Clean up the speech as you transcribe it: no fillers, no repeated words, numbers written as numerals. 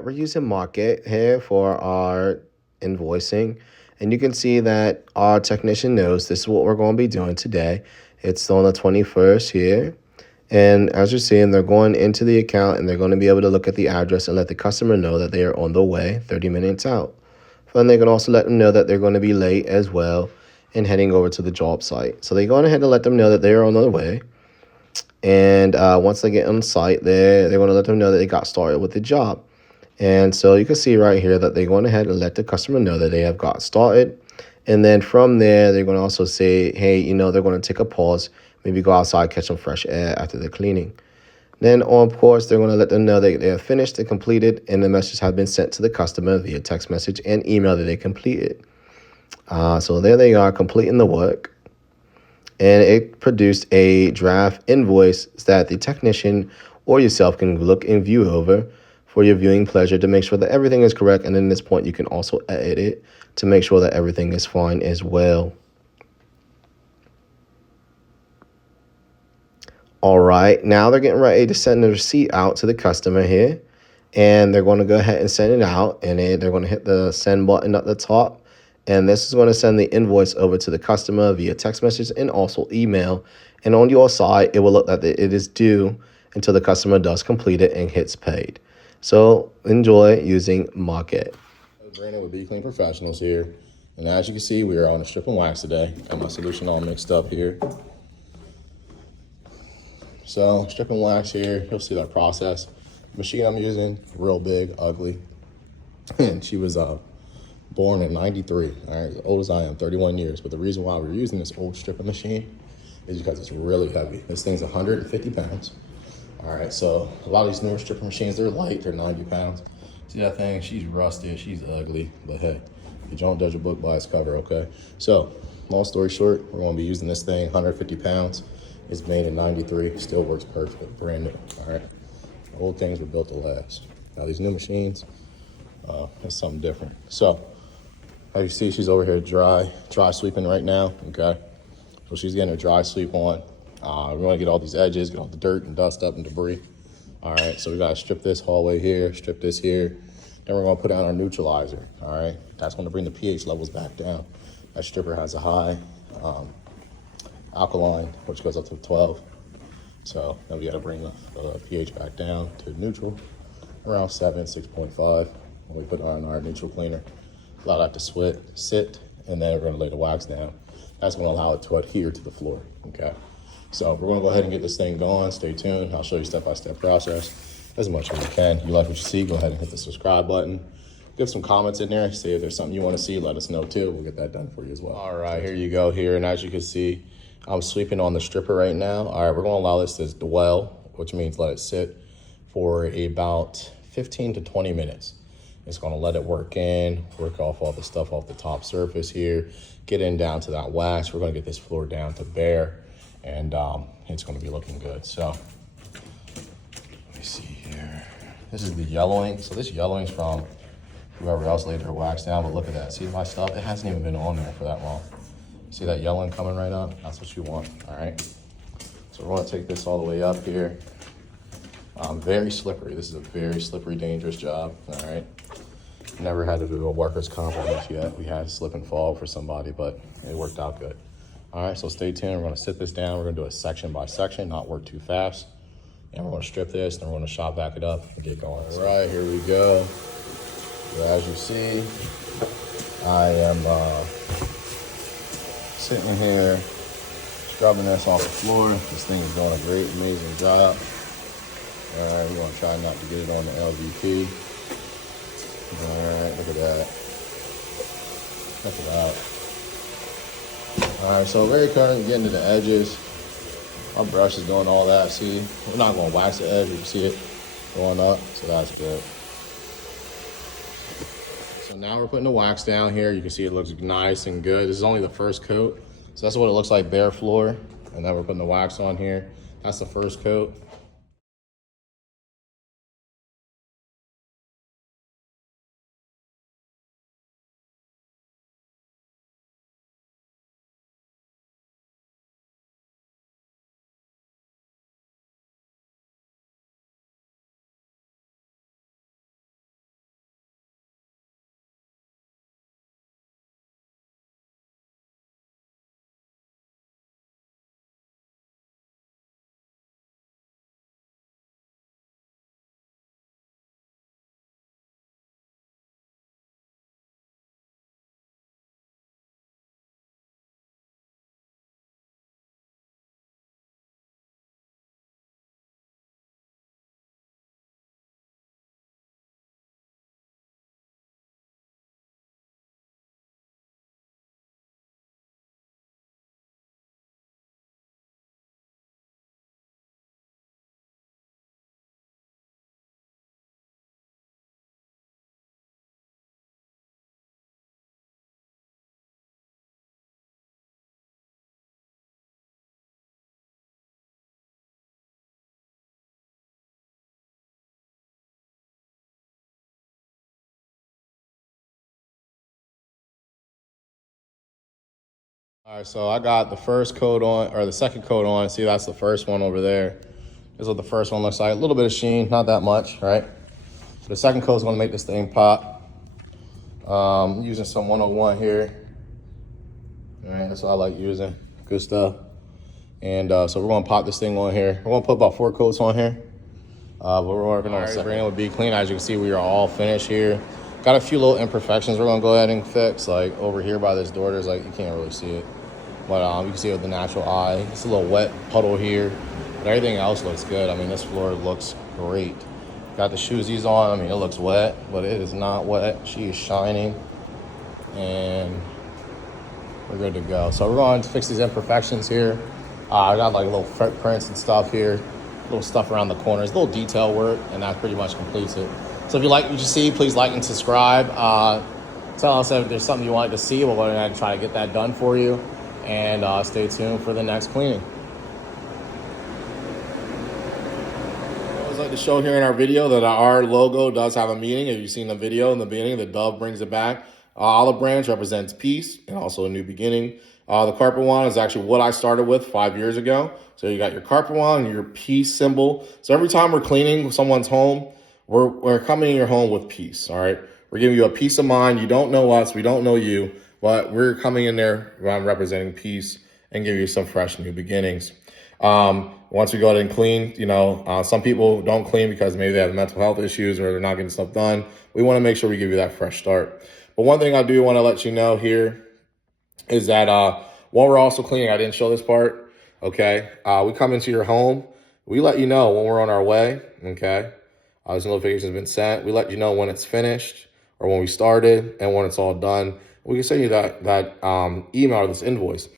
right, we're using Markate here for our invoicing. And you can see that our technician knows this is what we're going to be doing today. It's on the 21st here. And as you're seeing, they're going into the account and they're going to be able to look at the address and let the customer know that they are on the way 30 minutes out. And they can also let them know that they're going to be late as well and heading over to the job site. So they go ahead and let them know that they are on their way. And once they get on site, they're going to let them know that they got started with the job. And so you can see right here that they're going ahead and let the customer know that they have got started. And then from there, they're going to also say, hey, they're going to take a pause, maybe go outside, catch some fresh air after the cleaning. Then, of course, they're going to let them know that they have finished and completed, and the message has been sent to the customer via text message and email that they completed. So there they are completing the work. And it produced a draft invoice that the technician or yourself can look and view over for your viewing pleasure to make sure that everything is correct. And then at this point, you can also edit it to make sure that everything is fine as well. All right, now they're getting ready to send the receipt out to the customer here. And they're going to go ahead and send it out. And then they're going to hit the send button at the top. And this is going to send the invoice over to the customer via text message and also email. And on your side, it will look that it is due until the customer does complete it and hits paid. So enjoy using Markate. Brandon with Be Clean Professionals here. And as you can see, we are on a strip and wax today. Got my solution all mixed up here. So strip and wax here, you'll see that process. The machine I'm using, real big, ugly. And she was born in 93, all right, as old as I am, 31 years. But the reason why we're using this old stripper machine is because it's really heavy. This thing's 150 pounds. All right, so a lot of these newer stripper machines, they're light, they're 90 pounds. See that thing? She's rusted, she's ugly, but hey, you don't judge a book by its cover, okay? So, long story short, we're gonna be using this thing, 150 pounds. It's made in 93, still works perfect, brand new, all right? Old things were built to last. Now these new machines, it's something different. So, as you see, she's over here dry sweeping right now, okay? So she's getting her dry sweep on. We want to get all these edges, get all the dirt and dust up and debris. All right, so we got to strip this hallway here, strip this here. Then we're going to put down our neutralizer, all right? That's going to bring the pH levels back down. That stripper has a high alkaline, which goes up to 12. So now we got to bring the pH back down to neutral, around 7, 6.5. When we put on our neutral cleaner, allow that to sit, and then we're going to lay the wax down. That's going to allow it to adhere to the floor, okay? So we're going to go ahead and get this thing going. Stay tuned. I'll show you step-by-step process as much as we can. If you like what you see, go ahead and hit the subscribe button. Give some comments in there. See if there's something you want to see. Let us know too. We'll get that done for you as well. All right, here you go here. And as you can see, I'm sweeping on the stripper right now. All right, we're going to allow this to dwell, which means let it sit for about 15 to 20 minutes. It's going to let it work off all the stuff off the top surface here, get in down to that wax. We're going to get this floor down to bare, and it's going to be looking good. So let me see here. This is the yellowing. So this yellowing's from whoever else laid their wax down, but look at that. See my stuff? It hasn't even been on there for that long. See that yellowing coming right up? That's what you want, all right? So we're going to take this all the way up here. Very slippery. This is a very slippery, dangerous job, all right? Never had to do a workers' comp on this yet. We had to slip and fall for somebody, but it worked out good. All right, so stay tuned. We're gonna sit this down. We're gonna do it section by section, not work too fast. And we're gonna strip this, and we're gonna shop back it up and get going. All right, here we go. So as you see, I am sitting here, scrubbing this off the floor. This thing is doing a great, amazing job. All right, we're gonna try not to get it on the LVP. All right, look at that. Look at that. All right, so very current, getting to the edges. Our brush is doing all that. See, we're not gonna wax the edge. You can see it going up, so that's good. So now we're putting the wax down here. You can see it looks nice and good. This is only the first coat. So that's what it looks like bare floor. And then we're putting the wax on here. That's the first coat. All right, so I got the first coat on, or the second coat on. See, that's the first one over there. This is what the first one looks like. A little bit of sheen, not that much, right? The second coat is going to make this thing pop. Using some 101 here. All right, that's what I like using. Good stuff. And so we're going to pop this thing on here. We're going to put about 4 coats on here. But we're working on a second with Be Clean. As you can see, we are all finished here. Got a few little imperfections we're going to go ahead and fix. Like over here by this door, there's like, you can't really see it. But you can see it with the natural eye. It's a little wet puddle here. But everything else looks good. I mean, this floor looks great. Got the shoesies on. I mean, it looks wet, but it is not wet. She is shining. And we're good to go. So we're going to fix these imperfections here. I got like little footprints and stuff here. Little stuff around the corners. Little detail work. And that pretty much completes it. So if you like what you see, please like and subscribe. Tell us if there's something you wanted to see. We'll go ahead and try to get that done for you. And stay tuned for the next cleaning. I always like to show here in our video that our logo does have a meaning. If you've seen the video in the beginning, the dove brings it back. Olive branch represents peace and also a new beginning. The carpet wand is actually what I started with 5 years ago. So you got your carpet wand and your peace symbol. So every time we're cleaning someone's home, we're coming in your home with peace, all right? We're giving you a peace of mind. You don't know us. We don't know you. But we're coming in there representing peace and give you some fresh new beginnings. Once we go ahead and clean, some people don't clean because maybe they have mental health issues or they're not getting stuff done. We want to make sure we give you that fresh start. But one thing I do want to let you know here is that while we're also cleaning, I didn't show this part, okay? We come into your home. We let you know when we're on our way, okay? This notification has been sent. We let you know when it's finished or when we started and when it's all done. We can send you that email or this invoice.